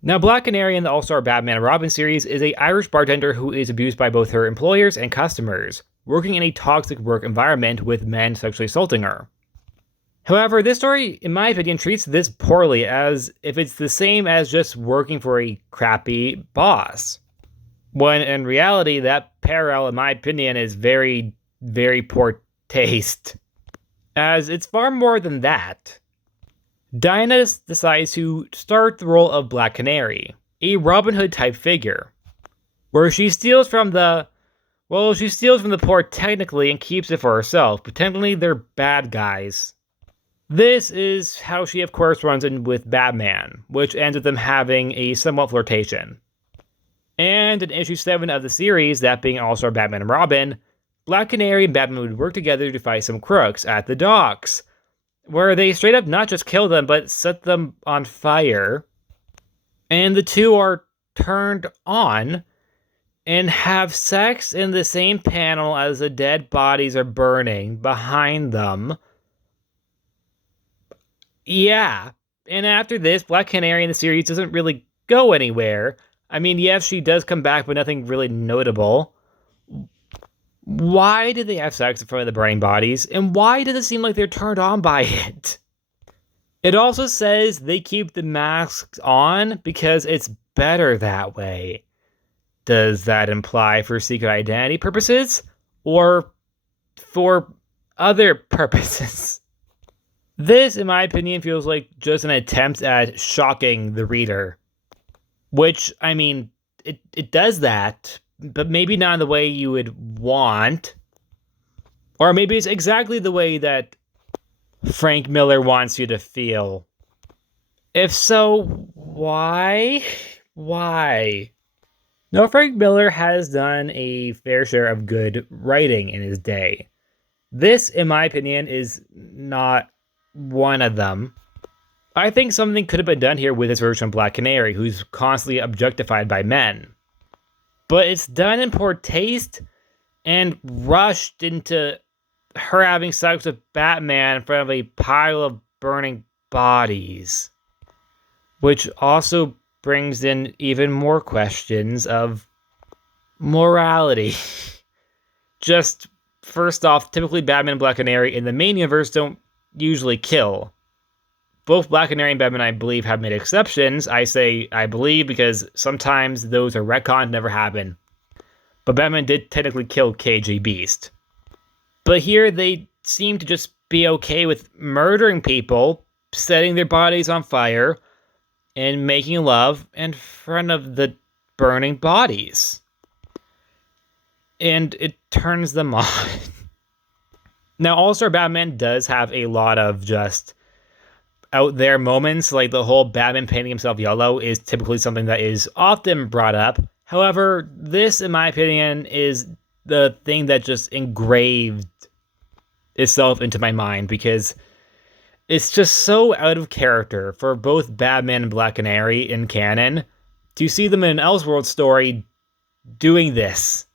Now, Black Canary in the All-Star Batman and Robin series is a Irish bartender who is abused by both her employers and customers, working in a toxic work environment with men sexually assaulting her. However, this story, in my opinion, treats this poorly, as if it's the same as just working for a crappy boss. When in reality, that parallel, in my opinion, is very, very poor taste, as it's far more than that. Diana decides to start the role of Black Canary, a Robin Hood type figure, where she steals from the poor technically and keeps it for herself, but technically they're bad guys. This is how she, of course, runs in with Batman, which ends with them having a somewhat flirtation. And in issue 7 of the series, that being All-Star Batman and Robin, Black Canary and Batman would work together to fight some crooks at the docks, where they straight up not just kill them, but set them on fire. And the two are turned on and have sex in the same panel as the dead bodies are burning behind them. Yeah. And after this, Black Canary in the series doesn't really go anywhere. I mean, yes, she does come back, but nothing really notable. Why did they have sex in front of the burning bodies? And why does it seem like they're turned on by it? It also says they keep the masks on because it's better that way. Does that imply for secret identity purposes? Or for other purposes? This, in my opinion, feels like just an attempt at shocking the reader. Which, I mean, it does that, but maybe not in the way you would want. Or maybe it's exactly the way that Frank Miller wants you to feel. If so, why? Why? No, Frank Miller has done a fair share of good writing in his day. This, in my opinion, is not one of them. I think something could have been done here with this version of Black Canary, who's constantly objectified by men. But it's done in poor taste and rushed into her having sex with Batman in front of a pile of burning bodies. Which also brings in even more questions of morality. Just, first off, typically Batman and Black Canary in the main universe don't usually kill. Both Black Canary and Batman, I believe, have made exceptions. I say I believe because sometimes those are retconned, never happen. But Batman did technically kill KG Beast. But here they seem to just be okay with murdering people, setting their bodies on fire, and making love in front of the burning bodies. And it turns them on. Now, All-Star Batman does have a lot of just out there moments, like the whole Batman painting himself yellow is typically something that is often brought up. However, this, in my opinion, is the thing that just engraved itself into my mind because it's just so out of character for both Batman and Black Canary in canon to see them in an Elseworld story doing this.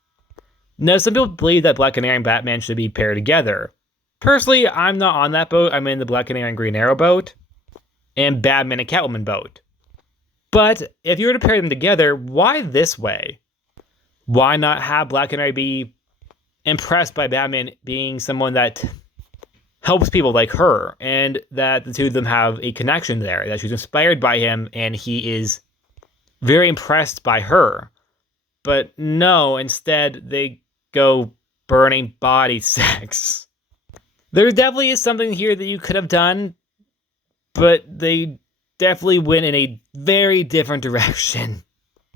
Now, some people believe that Black Canary and Batman should be paired together. Personally, I'm not on that boat. I'm in the Black Canary and Green Arrow boat, and Batman and Catwoman boat. But if you were to pair them together, why this way? Why not have Black Canary be impressed by Batman being someone that helps people like her, and that the two of them have a connection there, that she's inspired by him, and he is very impressed by her. But no, instead they go burning body sex. There definitely is something here that you could have done, but they definitely went in a very different direction.